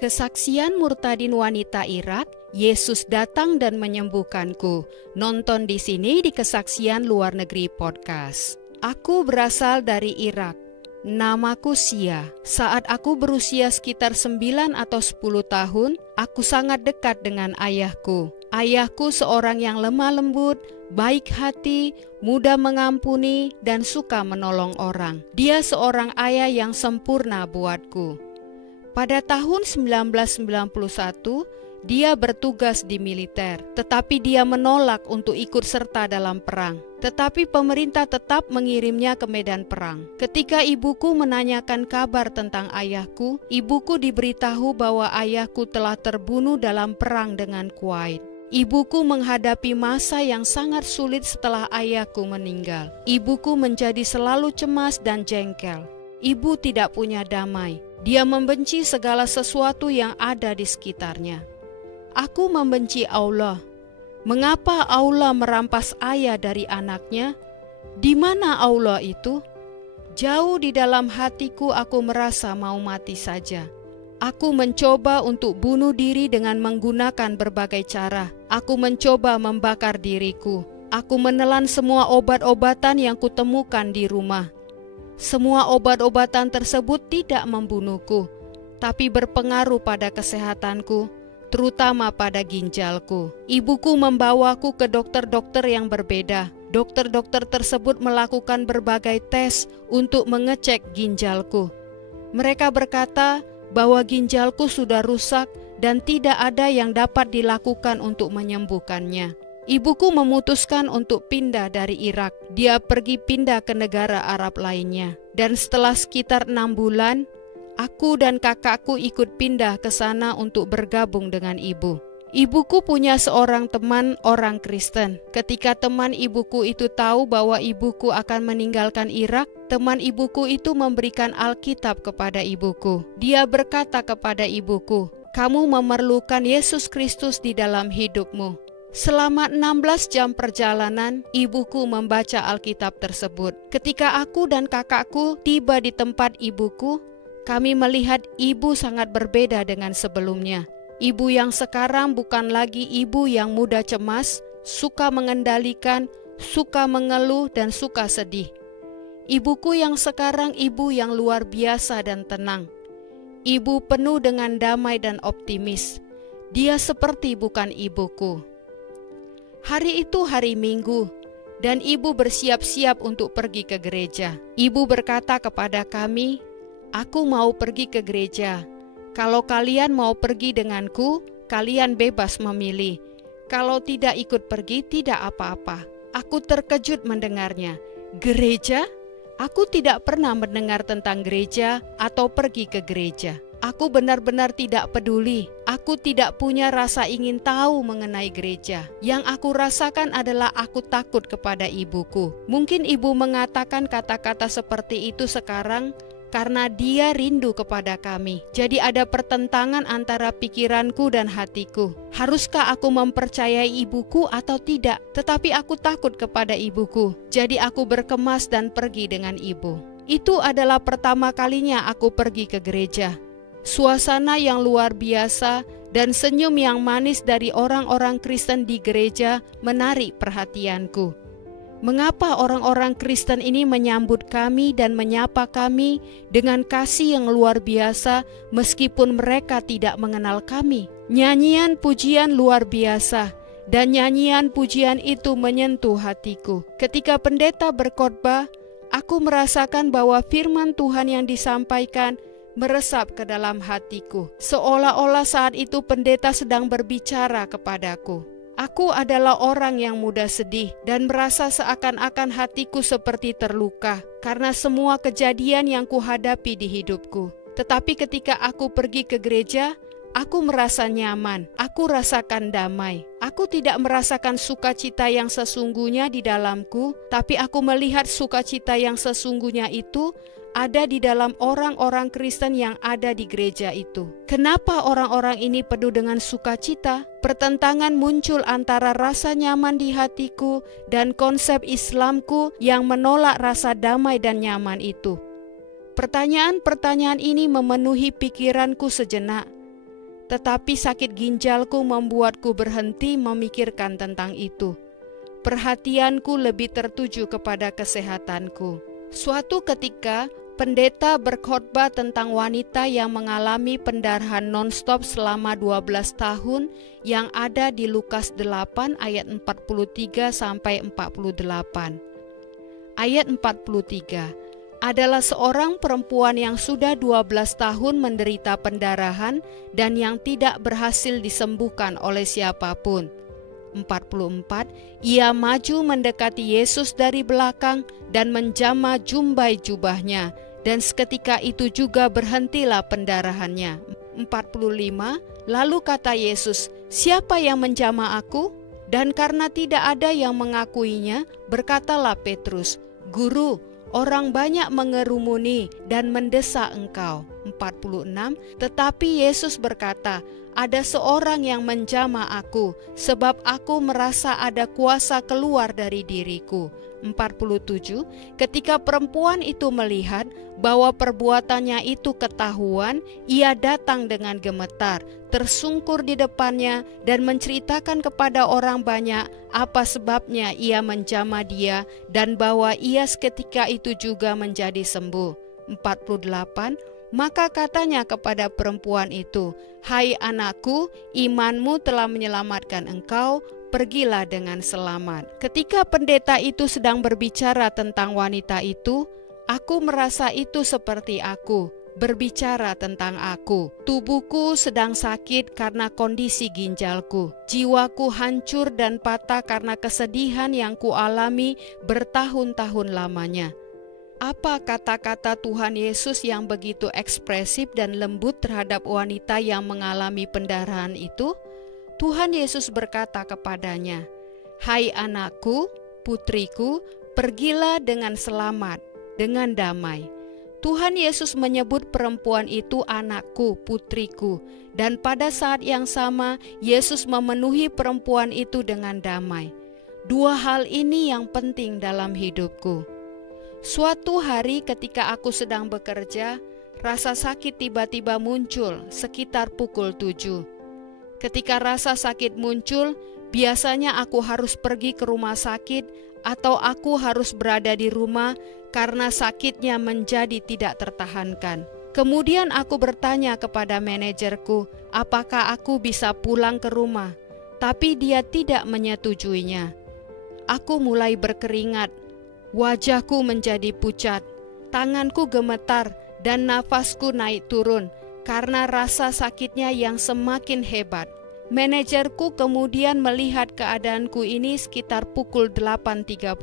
Kesaksian murtadin wanita Irak, Yesus datang dan menyembuhkanku. Nonton di sini di Kesaksian Luar Negeri Podcast. Aku berasal dari Irak. Namaku Sia. Saat aku berusia sekitar 9 atau 10 tahun, aku sangat dekat dengan ayahku. Ayahku seorang yang lemah lembut, baik hati, mudah mengampuni, dan suka menolong orang. Dia seorang ayah yang sempurna buatku. Pada tahun 1991, dia bertugas di militer, tetapi dia menolak untuk ikut serta dalam perang. Tetapi pemerintah tetap mengirimnya ke medan perang. Ketika ibuku menanyakan kabar tentang ayahku, ibuku diberitahu bahwa ayahku telah terbunuh dalam perang dengan Kuwait. Ibuku menghadapi masa yang sangat sulit setelah ayahku meninggal. Ibuku menjadi selalu cemas dan jengkel. Ibu tidak punya damai. Dia membenci segala sesuatu yang ada di sekitarnya. Aku membenci Allah. Mengapa Allah merampas ayah dari anaknya? Di mana Allah itu? Jauh di dalam hatiku aku merasa mau mati saja. Aku mencoba untuk bunuh diri dengan menggunakan berbagai cara. Aku mencoba membakar diriku. Aku menelan semua obat-obatan yang kutemukan di rumah. Semua obat-obatan tersebut tidak membunuhku, tapi berpengaruh pada kesehatanku, terutama pada ginjalku. Ibuku membawaku ke dokter-dokter yang berbeda. Dokter-dokter tersebut melakukan berbagai tes untuk mengecek ginjalku. Mereka berkata bahwa ginjalku sudah rusak dan tidak ada yang dapat dilakukan untuk menyembuhkannya. Ibuku memutuskan untuk pindah dari Irak. Dia pergi pindah ke negara Arab lainnya. Dan setelah sekitar 6 bulan, aku dan kakakku ikut pindah ke sana untuk bergabung dengan ibu. Ibuku punya seorang teman orang Kristen. Ketika teman ibuku itu tahu bahwa ibuku akan meninggalkan Irak, teman ibuku itu memberikan Alkitab kepada ibuku. Dia berkata kepada ibuku, "Kamu memerlukan Yesus Kristus di dalam hidupmu." Selama 16 jam perjalanan, ibuku membaca Alkitab tersebut. Ketika aku dan kakakku tiba di tempat ibuku, kami melihat ibu sangat berbeda dengan sebelumnya. Ibu yang sekarang bukan lagi ibu yang mudah cemas, suka mengendalikan, suka mengeluh, dan suka sedih. Ibuku yang sekarang ibu yang luar biasa dan tenang. Ibu penuh dengan damai dan optimis. Dia seperti bukan ibuku. Hari itu hari Minggu, dan ibu bersiap-siap untuk pergi ke gereja. Ibu berkata kepada kami, "Aku mau pergi ke gereja. Kalau kalian mau pergi denganku, kalian bebas memilih. Kalau tidak ikut pergi, tidak apa-apa." Aku terkejut mendengarnya. Gereja? Aku tidak pernah mendengar tentang gereja atau pergi ke gereja. Aku benar-benar tidak peduli. Aku tidak punya rasa ingin tahu mengenai gereja. Yang aku rasakan adalah aku takut kepada ibuku. Mungkin ibu mengatakan kata-kata seperti itu sekarang karena dia rindu kepada kami. Jadi ada pertentangan antara pikiranku dan hatiku. Haruskah aku mempercayai ibuku atau tidak? Tetapi aku takut kepada ibuku. Jadi aku berkemas dan pergi dengan ibu. Itu adalah pertama kalinya aku pergi ke gereja. Suasana yang luar biasa dan senyum yang manis dari orang-orang Kristen di gereja menarik perhatianku. Mengapa orang-orang Kristen ini menyambut kami dan menyapa kami dengan kasih yang luar biasa meskipun mereka tidak mengenal kami? Nyanyian pujian luar biasa, dan nyanyian pujian itu menyentuh hatiku. Ketika pendeta berkhotbah, aku merasakan bahwa firman Tuhan yang disampaikan meresap ke dalam hatiku. Seolah-olah saat itu pendeta sedang berbicara kepadaku. Aku adalah orang yang mudah sedih dan merasa seakan-akan hatiku seperti terluka karena semua kejadian yang kuhadapi di hidupku. Tetapi ketika aku pergi ke gereja, aku merasa nyaman, aku rasakan damai. Aku tidak merasakan sukacita yang sesungguhnya di dalamku, tapi aku melihat sukacita yang sesungguhnya itu ada di dalam orang-orang Kristen yang ada di gereja itu. Kenapa orang-orang ini penuh dengan sukacita? Pertentangan muncul antara rasa nyaman di hatiku dan konsep Islamku yang menolak rasa damai dan nyaman itu. Pertanyaan-pertanyaan ini memenuhi pikiranku sejenak. tetapi sakit ginjalku membuatku berhenti memikirkan tentang itu. Perhatianku lebih tertuju kepada kesehatanku. Suatu ketika, pendeta berkhotbah tentang wanita yang mengalami pendarahan non-stop selama 12 tahun yang ada di Lukas 8 ayat 43 sampai 48. Ayat 43 adalah seorang perempuan yang sudah 12 tahun menderita pendarahan dan yang tidak berhasil disembuhkan oleh siapapun. 44, ia maju mendekati Yesus dari belakang dan menjamah jumbai jubahnya, dan seketika itu juga berhentilah pendarahannya. 45, lalu kata Yesus, "Siapa yang menjamah aku?" Dan karena tidak ada yang mengakuinya, berkatalah Petrus, "Guru, orang banyak mengerumuni dan mendesak engkau." 46, tetapi Yesus berkata, "Ada seorang yang menjamah aku, sebab aku merasa ada kuasa keluar dari diriku." 47, ketika perempuan itu melihat bahwa perbuatannya itu ketahuan, ia datang dengan gemetar, tersungkur di depannya dan menceritakan kepada orang banyak apa sebabnya ia menjamah dia dan bahwa ia seketika itu juga menjadi sembuh. 48, maka katanya kepada perempuan itu, "Hai anakku, imanmu telah menyelamatkan engkau, pergilah dengan selamat." Ketika pendeta itu sedang berbicara tentang wanita itu, aku merasa itu seperti aku, berbicara tentang aku. Tubuhku sedang sakit karena kondisi ginjalku. Jiwaku hancur dan patah karena kesedihan yang kualami bertahun-tahun lamanya. Apa kata-kata Tuhan Yesus yang begitu ekspresif dan lembut terhadap wanita yang mengalami pendarahan itu? Tuhan Yesus berkata kepadanya, "Hai anakku, putriku, pergilah dengan selamat, dengan damai." Tuhan Yesus menyebut perempuan itu anakku, putriku, dan pada saat yang sama Yesus memenuhi perempuan itu dengan damai. Dua hal ini yang penting dalam hidupku. Suatu hari ketika aku sedang bekerja, rasa sakit tiba-tiba muncul sekitar pukul 7. Ketika rasa sakit muncul, biasanya aku harus pergi ke rumah sakit atau aku harus berada di rumah karena sakitnya menjadi tidak tertahankan. Kemudian aku bertanya kepada manajerku, apakah aku bisa pulang ke rumah, tapi dia tidak menyetujuinya. Aku mulai berkeringat, wajahku menjadi pucat, tanganku gemetar dan nafasku naik turun karena rasa sakitnya yang semakin hebat. Manajerku kemudian melihat keadaanku ini sekitar pukul 8.30.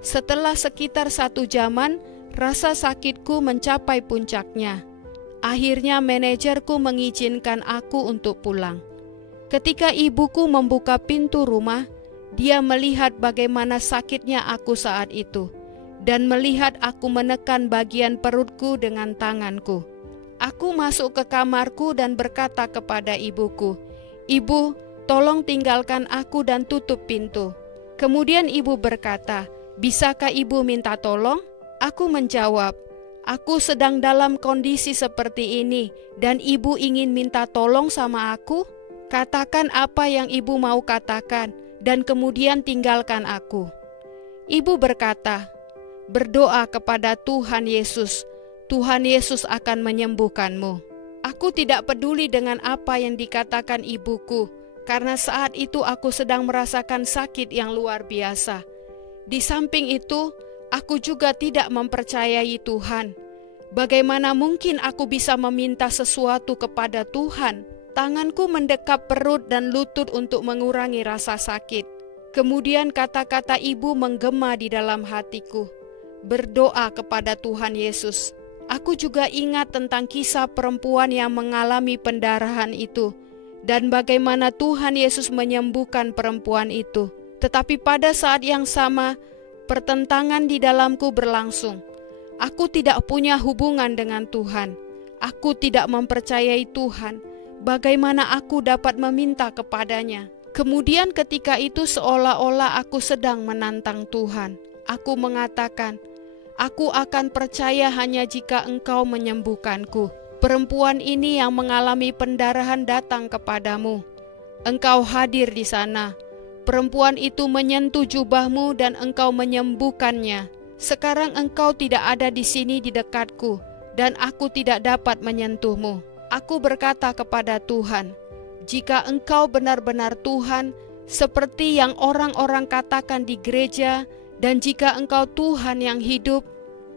Setelah sekitar 1 jaman, rasa sakitku mencapai puncaknya. Akhirnya manajerku mengizinkan aku untuk pulang. Ketika ibuku membuka pintu rumah, dia melihat bagaimana sakitnya aku saat itu dan melihat aku menekan bagian perutku dengan tanganku. Aku masuk ke kamarku dan berkata kepada ibuku, "Ibu, tolong tinggalkan aku dan tutup pintu." Kemudian ibu berkata, "Bisakah ibu minta tolong?" Aku menjawab, "Aku sedang dalam kondisi seperti ini dan ibu ingin minta tolong sama aku? Katakan apa yang ibu mau katakan dan kemudian tinggalkan aku." Ibu berkata, "Berdoa kepada Tuhan Yesus, Tuhan Yesus akan menyembuhkanmu." Aku tidak peduli dengan apa yang dikatakan ibuku, karena saat itu aku sedang merasakan sakit yang luar biasa. Di samping itu, aku juga tidak mempercayai Tuhan. Bagaimana mungkin aku bisa meminta sesuatu kepada Tuhan? Tanganku mendekap perut dan lutut untuk mengurangi rasa sakit. Kemudian kata-kata ibu menggema di dalam hatiku. Berdoa kepada Tuhan Yesus. Aku juga ingat tentang kisah perempuan yang mengalami pendarahan itu dan bagaimana Tuhan Yesus menyembuhkan perempuan itu. Tetapi pada saat yang sama, pertentangan di dalamku berlangsung. Aku tidak punya hubungan dengan Tuhan. Aku tidak mempercayai Tuhan. Bagaimana aku dapat meminta kepadanya? Kemudian ketika itu seolah-olah aku sedang menantang Tuhan. Aku mengatakan, "Aku akan percaya hanya jika Engkau menyembuhkanku." Perempuan ini yang mengalami pendarahan datang kepadamu. Engkau hadir di sana. Perempuan itu menyentuh jubahmu dan engkau menyembuhkannya. Sekarang engkau tidak ada di sini di dekatku, dan aku tidak dapat menyentuhmu. Aku berkata kepada Tuhan, jika engkau benar-benar Tuhan, seperti yang orang-orang katakan di gereja, dan jika engkau Tuhan yang hidup,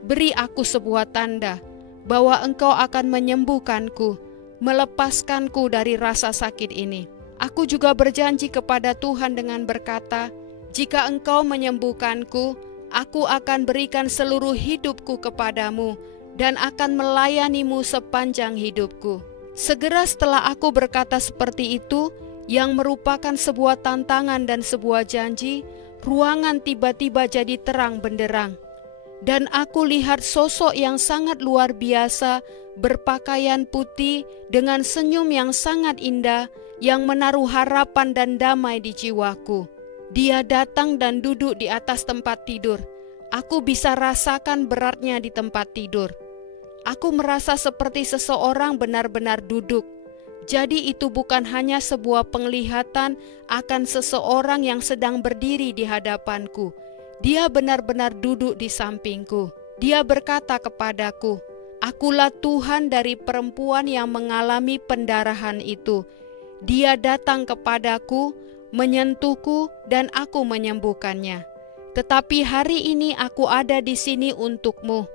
beri aku sebuah tanda bahwa engkau akan menyembuhkanku, melepaskanku dari rasa sakit ini. Aku juga berjanji kepada Tuhan dengan berkata, jika engkau menyembuhkanku, aku akan berikan seluruh hidupku kepadamu dan akan melayanimu sepanjang hidupku. Segera setelah aku berkata seperti itu, yang merupakan sebuah tantangan dan sebuah janji, ruangan tiba-tiba jadi terang benderang. Dan aku lihat sosok yang sangat luar biasa, berpakaian putih dengan senyum yang sangat indah, yang menaruh harapan dan damai di jiwaku. Dia datang dan duduk di atas tempat tidur. Aku bisa rasakan beratnya di tempat tidur. Aku merasa seperti seseorang benar-benar duduk. Jadi itu bukan hanya sebuah penglihatan akan seseorang yang sedang berdiri di hadapanku. Dia benar-benar duduk di sampingku. Dia berkata kepadaku, akulah Tuhan dari perempuan yang mengalami pendarahan itu. Dia datang kepadaku, menyentuhku, dan aku menyembuhkannya. Tetapi hari ini aku ada di sini untukmu.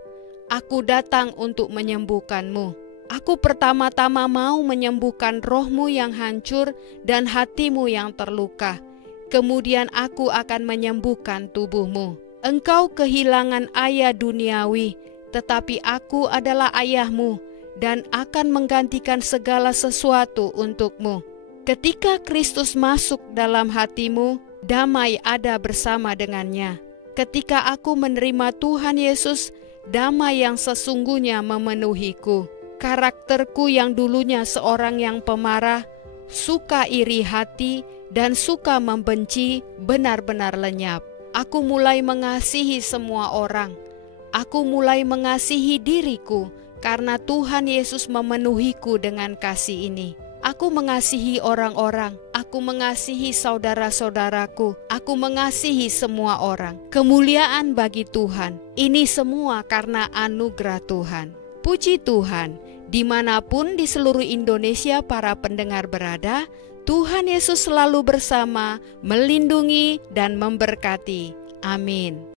Aku datang untuk menyembuhkanmu. Aku pertama-tama mau menyembuhkan rohmu yang hancur dan hatimu yang terluka. Kemudian aku akan menyembuhkan tubuhmu. Engkau kehilangan ayah duniawi, tetapi aku adalah ayahmu dan akan menggantikan segala sesuatu untukmu. Ketika Kristus masuk dalam hatimu, damai ada bersama dengannya. Ketika aku menerima Tuhan Yesus, damai yang sesungguhnya memenuhiku. Karakterku yang dulunya seorang yang pemarah, suka iri hati, dan suka membenci benar-benar lenyap. Aku mulai mengasihi semua orang. Aku mulai mengasihi diriku karena Tuhan Yesus memenuhiku dengan kasih ini. Aku mengasihi orang-orang. Aku mengasihi saudara-saudaraku. Aku mengasihi semua orang. Kemuliaan bagi Tuhan. Ini semua karena anugerah Tuhan. Puji Tuhan, dimanapun di seluruh Indonesia para pendengar berada, Tuhan Yesus selalu bersama, melindungi dan memberkati. Amin.